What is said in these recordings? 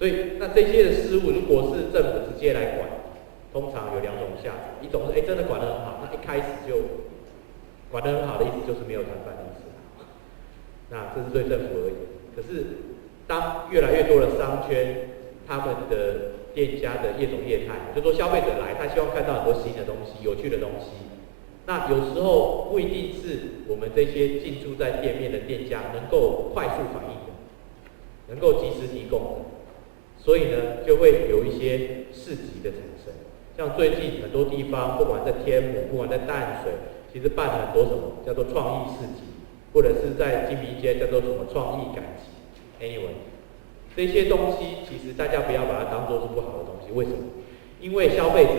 所以那这些的事物，如果是政府直接来管，通常有两种下场，一种是真的管得很好，那一开始就管得很好的意思就是没有谈判的意思，那这是对政府而言。可是当越来越多的商圈，他们的店家的业种业态，就说消费者来，他希望看到很多新的东西、有趣的东西。那有时候不一定是我们这些进驻在店面的店家能够快速反应的，能够及时提供的，所以呢，就会有一些市集的产生。像最近很多地方，不管在天母，不管在淡水，其实办了很多什么叫做创意市集，或者是在金明街叫做什么创意赶集。Anyway， 这些东西其实大家不要把它当作是不好的东西。为什么？因为消费者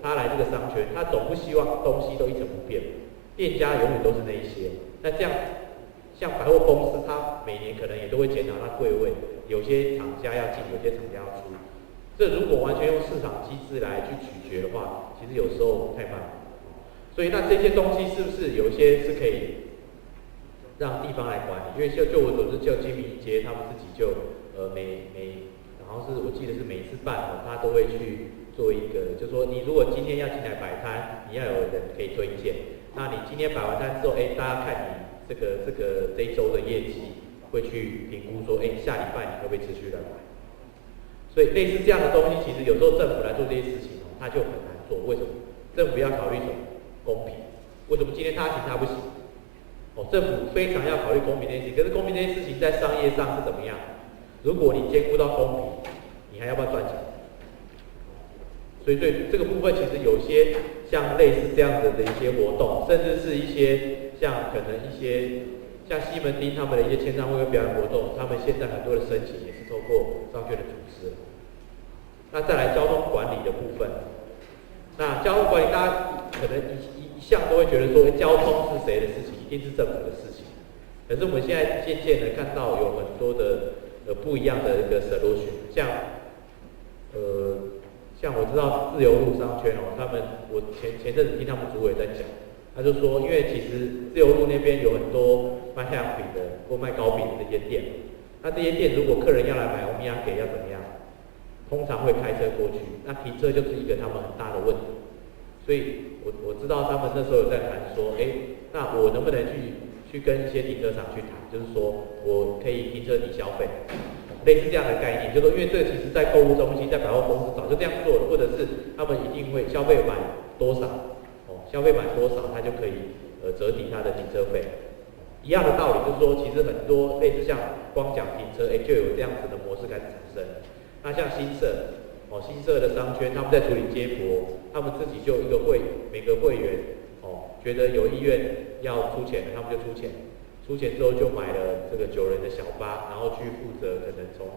他来这个商圈，他总不希望东西都一成不变，店家永远都是那一些。那这样，像百货公司，它每年可能也都会检讨它柜位，有些厂家要进，有些厂家要出。这如果完全用市场机制来去取决的话，其实有时候太慢。所以那这些东西是不是有些是可以让地方来管理？因为就我所知，就金明街他们自己就然后是我记得是每次办他都会去做一个，就说你如果今天要进来摆摊，你要有人可以推荐。那你今天摆完摊之后，大家看你这一周的业绩，会去评估说，下礼拜你会不会持续的买？所以类似这样的东西，其实有时候政府来做这些事情他就很难做。为什么？政府要考虑什么？公平。为什么今天他行他不行？政府非常要考虑公平这件事情，可是公平这件事情在商业上是怎么样？如果你兼顾到公平，你还要不要赚钱？所以这个部分其实有些像类似这样子的一些活动，甚至是一些像可能一些像西门町他们的一些签唱会跟表演活动，他们现在很多的申请也是透过商圈的组织。那再来交通管理的部分，那交通管理大家可能一向都会觉得说，交通是谁的事情？一定是政府的事情。可是我们现在渐渐的看到有很多的不一样的一个 solution， 像我知道自由路商圈我前阵子听他们主委在讲，他就说，因为其实自由路那边有很多卖汉饼的或卖糕饼的这些店，那这些店如果客人要来买欧米亚给要怎么样？通常会开车过去，那停车就是一个他们很大的问题。所以我知道他们那时候有在谈说，那我能不能去跟一些停车场去谈，就是说我可以停车抵消费，类似这样的概念，就是说因为这个其实在购物中心、在百货公司早就这样做了，或者是他们一定会消费满多少，消费满多少，他就可以折抵他的停车费。一样的道理，就是说其实很多类似像光讲停车，就有这样子的模式开始产生。那像新社的商圈，他们在处理接驳，他们自己就一个每个会员觉得有意愿要出钱的，他们就出钱之后就买了这个9人的小巴，然后去负责可能从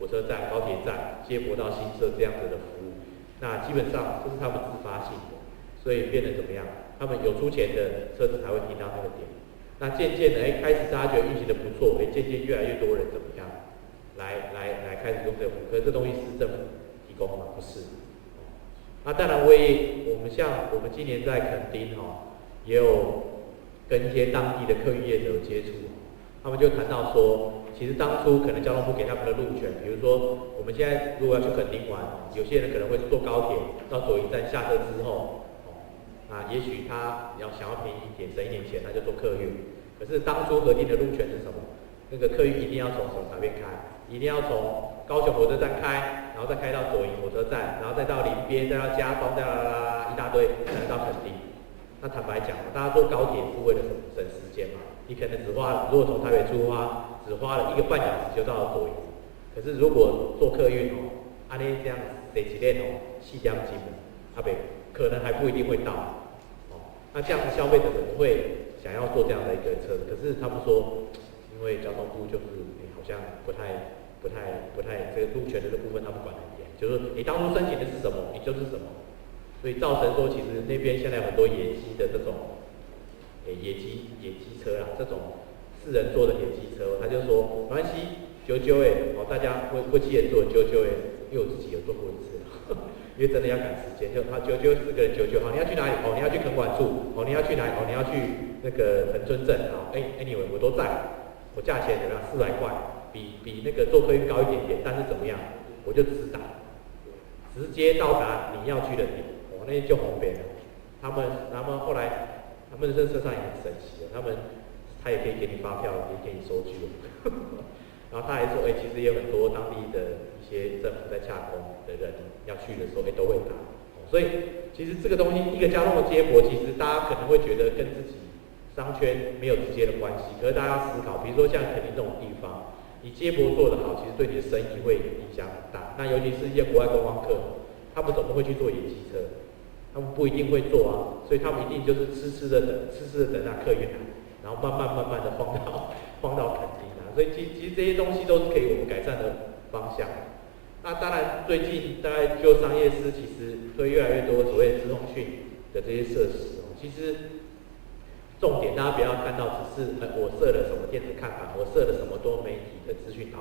火车站、高铁站接驳到新社这样子的服务。那基本上这是他们自发性的，所以变得怎么样？他们有出钱的车子才会停到那个点。那渐渐的，开始大家觉得运行的不错，渐渐越来越多人怎么样？来开始用这个服务，可是这东西是政府提供吗？不是。那当然，我们今年在垦丁也有跟一些当地的客运业者有接触，他们就谈到说，其实当初可能交通部给他们的路权，比如说我们现在如果要去垦丁玩，有些人可能会坐高铁到左营站下车之后，也许他想要便宜一点，省一点钱，他就坐客运。可是当初核定的路权是什么？那个客运一定要从什么哪边开？一定要从高雄火车站开，然后再开到左营火车站，然后再到林边，再到嘉东，再一大堆，才能到垦丁。那坦白讲，大家坐高铁是为了什么？省时间嘛。你可能如果从台北出发，只花了1个半小时就到了左营。可是如果坐客运按这样坐一列4点钟，可能还不一定会到。那这样子消费者怎么会想要坐这样的一个车？可是他们说，因为交通部就是好像不太这个路权的这部分他们管得很严，就是你当初申请的是什么，你就是什么，所以造成说其实那边现在有很多野鸡的这种野鸡车啦，这种4人座的野鸡车，他就说没关系，9大家不7人座9因为我自己有坐过一次，因为真的要赶时间，就他9 4个人9好，你要去哪里？你要去垦管处，你要去哪里？你要去那个恒春镇，anyway 我都在，我价钱怎么样？400块。比那个坐客运高一点点，但是怎么样？我就直达，直接到达你要去的点，那就红边了。他们后来，他们这车上也很神奇的，他也可以给你发票，也给你收据。然后他还说，其实也有很多当地的一些政府在洽公的人要去的时候，都会打。所以其实这个东西，一个交通的接驳，其实大家可能会觉得跟自己商圈没有直接的关系，可是大家要思考，比如说像垦丁这种地方，你接驳做得好，其实对你的生意会影响很大。那尤其是一些国外观光客，他们怎么会去坐野鸡车？他们不一定会做啊，所以他们一定就是痴痴的等那客运来，然后慢慢的晃到垦丁啊。所以其实这些东西都是可以我们改善的方向。那当然，最近大概就商业司其实推越来越多所谓的资通讯的这些设施其实重点大家不要看到只是我设了什么电子看板，我设了什么多媒体的资讯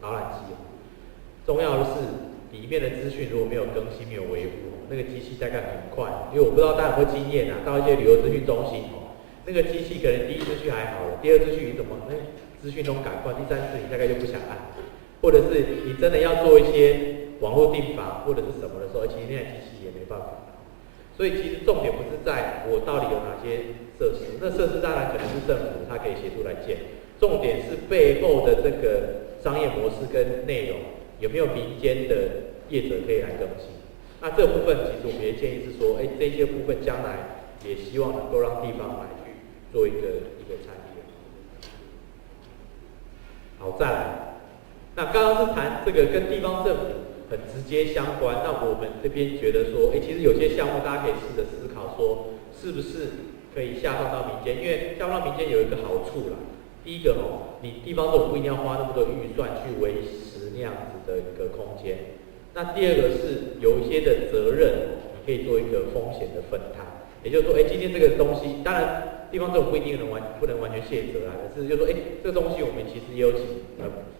导览机重要的是里面的资讯如果没有更新、没有维护，那个机器大概很快，因为我不知道大家有没有经验到一些旅游资讯中心那个机器可能第一资讯还好了，第二资讯你怎么资讯都赶快，第三次你大概就不想按，或者是你真的要做一些网络订房或者是什么的时候，其实那台机器也没办法。所以其实重点不是在我到底有哪些设施，那设施当然可能是政府它可以协助来建，重点是背后的这个商业模式跟内容有没有民间的业者可以来更新。那这个部分其实我们也建议是说，这些部分将来也希望能够让地方来去做一个参与。好，再来，那刚刚是谈这个跟地方政府很直接相关，那我们这边觉得说，其实有些项目大家可以试着思考说，是不是可以下放到民间？因为下放到民间有一个好处啦，第一个你地方政府不一定要花那么多预算去维持那样子的一个空间。那第二个是有一些的责任，你可以做一个风险的分摊，也就是说，今天这个东西，当然地方政府不一定不能完全卸责啊，可是就是说，这个东西我们其实也有请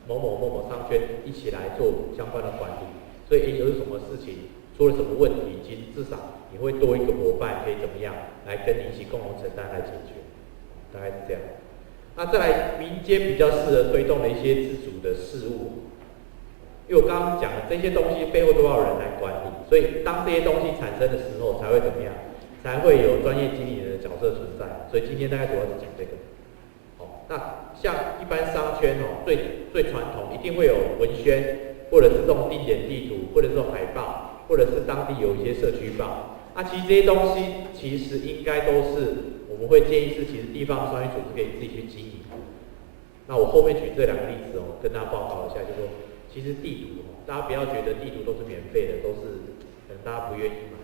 某某商圈一起来做相关的管理，所以有什么事情出了什么问题，其实至少你会多一个伙伴可以怎么样来跟你一起共同承担来解决，大概是这样。那再来民间比较适合推动的一些自主的事务。因为我刚刚讲的这些东西背后都要有人来管理，所以当这些东西产生的时候，才会怎么样？才会有专业经理人的角色存在。所以今天大概主要是讲这个。那像一般商圈最传统一定会有文宣，或者是这种定点地图，或者是这种海报，或者是当地有一些社区报。其实这些东西其实应该都是我们会建议是，其实地方商业组织可以自己去经营。那我后面举这两个例子跟大家报告一下，就是说。其实地图大家不要觉得地图都是免费的，都是可能大家不愿意买。